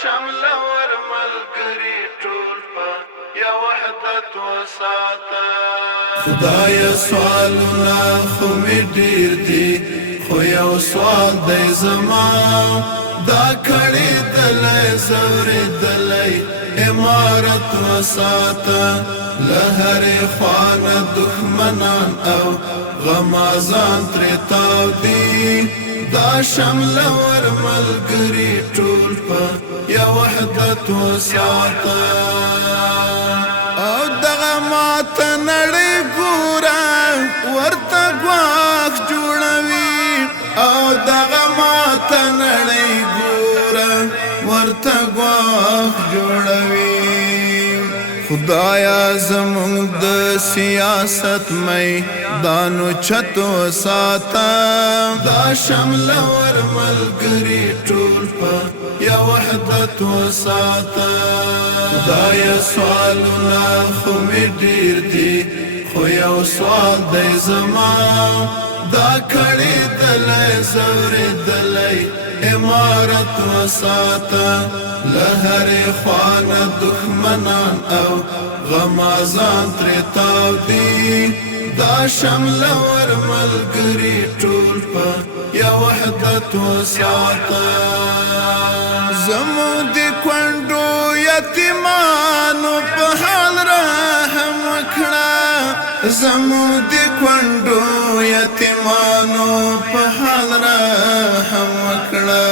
شمل ورملګری ټول په یا وحدت وساته خدای سوالونه خو می ډیر دي خو یو سوال دی زما دا کړي دلې زوري دلې امارت وساته لهر خوان دښمنان او غمازان ترتاو دي دا شمل ورملګری ټول په یا وحدت وساته او دغه مات نړۍ ګوره ورته ګواښ جوړوي او دغه مات نړۍ ګوره ورته ګواښ جوړوي خدایا زمونږ د سیاست میدانو چتو ساته دا شمل ورملګری ټول په یا وحدت وساته خدایا سوالونه خو می ډیر دي خو یو سوال دی زما دا کړي دلې زوري دلې امارت وساته لهر خوان دښمنان او غمازان ترتاو دي دا شمل ورملګری ټول په یا وحدت وساته زموږ د کونډو یتیمانو په حال رحم وکړه زموږ د کونډو یتیمانو په حال رحم وکړه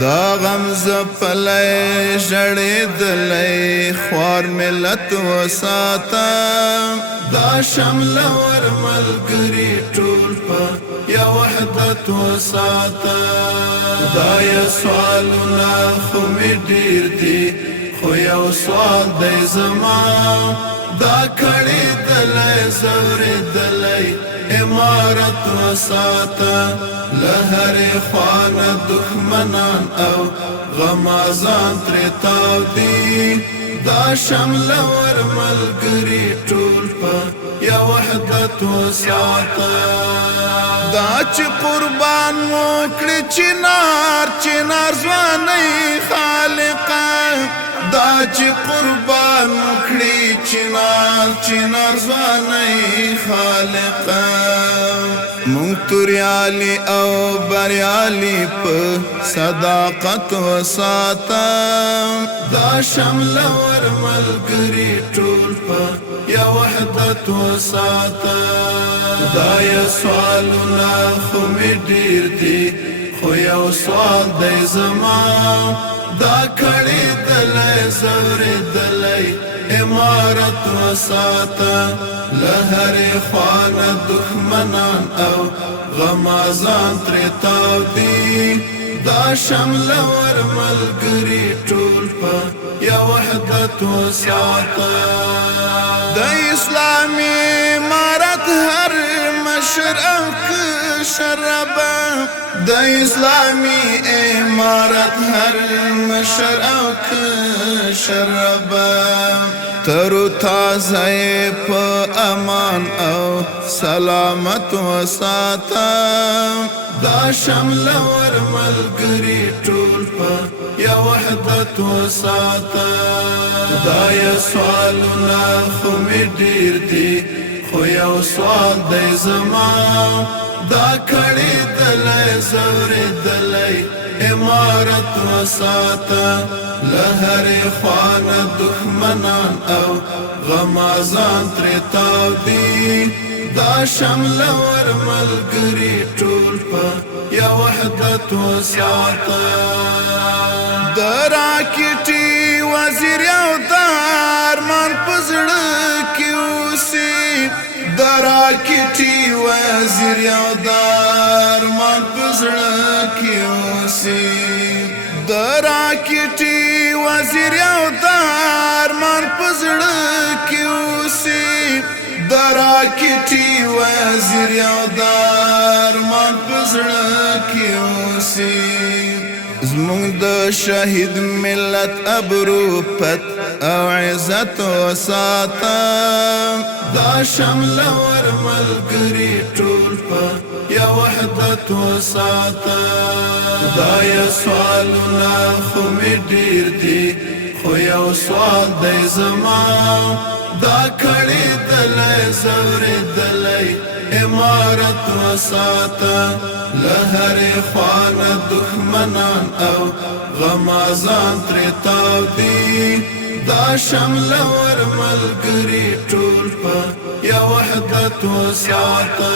دا غم زپلې ژړې دلې خوار ملت وساته دا شمل ورملګری ټول په یا وحدت وساته دا یا سوالونه خو می ډیر دي خو یو سوال دی زما دا کړي دلې زوري دلې امارت وساته لهر خوان دښمنان او غمازان ترتاو دي دا شمل ورملګری ټول په یا وحدت وساته دا چې قربان وکړي چنار ځواني خالقه دا چې قربان وکړي چنار ځواني خالقه مونږ توریالي او بریالي په صداقت وساته دا شمل ورملګری ټول په یا وحدت وساته دا یا سوالونه خو می ډیر دي خو یو سوال دی زما دا کړي دلې زوري دلې امارت وساته لهر خوان دښمنان او غمازان ترتاو دي دا شمل ورملګری ټول په یا وحدت وساته د اسلامي امارت هر مشر او کشربه د اسلامي امارت هر مشر او کشربه ترو تازه په امان او سلامت وساته دا شمل ورملګری ټول په یا وحدت وساته دا یا سوالونه خو می ډیر دي خو یو سوال دی زما دا کړي دلې زوري دلې امارت وساته لهر خوان دښمنان او غمازان ترتاو دي دا شمل ورملګری ټول په یا وحدت وساته دراکټي وزیر یو دارمان پزړه کې اوسي دراکټي وزیر یو دارمان پزړه کې اوسي دراکټي وزیر یو دارمان پزړه کې اوسي دراکټي وزیر یو دارمان پزړه کې اوسي زمونږ د شهید ملت ابرو پت او عزت وساته دا شمل ور ملګری ټول په یا وحدت وساته دا یا سوالونه خو می ډیر دي خو یو سوال دی زما دا کړي دلای زوري دلای امارت وساته لهر خوان دښمنان او غمازان ترتاو دی دا شمل ور ملګری ټول په یا وحدت وساته